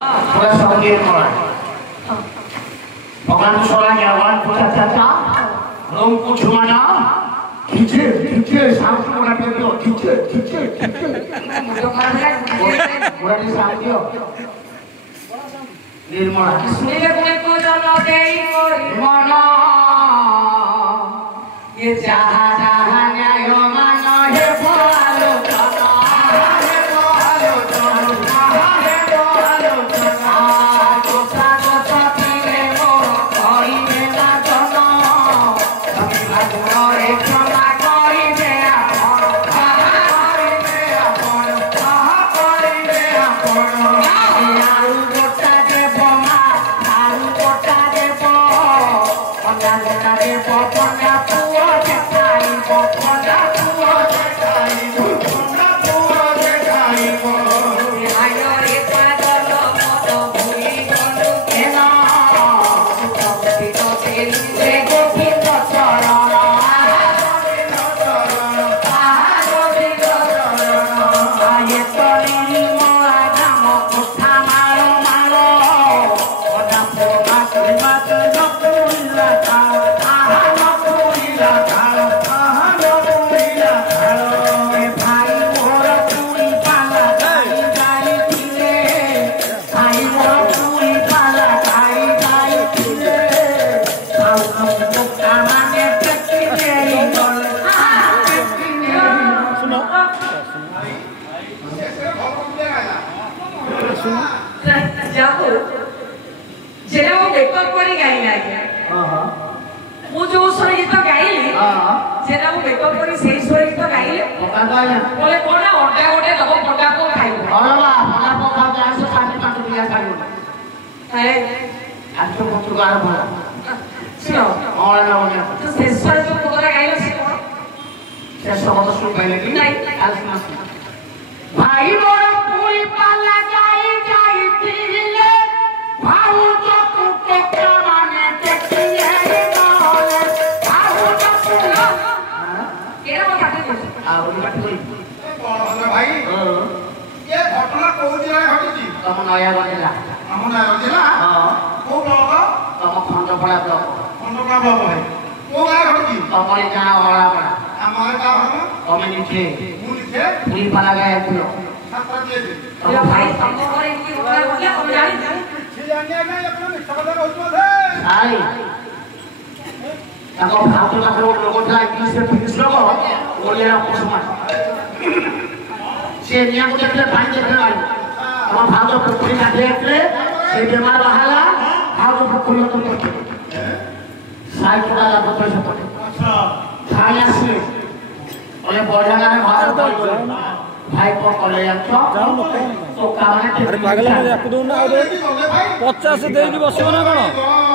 पूरा समझिए भगवान सोला ज्ञान पूरा चाचा रोम को छुमाना खींचे खींचे सांस को रख दो खींचे खींचे खींचे मुझे मारना पूरा नहीं सांस दियो निर्मला किसने को जानो दे मना ये जहां जहां न्यायो मानो हे बोलो बोले कोना ओटे ओटे दबो पटा को खाई ओला पटा को खा जाए से खाने पांच दिया खाई अरे आज तो पुचुगार बोला सुनो ओला ना बोले तो शेषर जो पोरा गाइलो से कोन शेषर तो सुन पहले की नहीं आज मत भाई मोर पूरी पाला जाई जाई तिले भाऊ तो कुके माने देखिए बोले भाऊ तो सुनो केरा बात है भाई ये घटना को जिला घटिची तम नयागढ़ जिला हम नयागढ़ जिला हां को ब्लॉक तम खंडपड़ा ब्लॉक भाई को गाय घटिची तमरे गाना वाला पड़ा हमारे गांव में तमे नीचे नीचे पूरी पाला गया है छात्र दिए ये भाई तम और इनकी होगा बोले हम जानी छी जाने में अपना मिस्टर का बहुत है आई ताको भातो का लोग था 20 से 30 लोग और ये कुछ मत से निया को देखले भाई देखले आई हम भातो पुत्री का देखले से बीमार रहाला भातो पुत्री को देखले साई थोड़ा ला तो पैसा पड़े अच्छा खाया से ओले बढ़िया गाने भातो भाई को कले जातो तो कामने अरे पागल हो जा दो ना 50 दे दी बसो ना कोन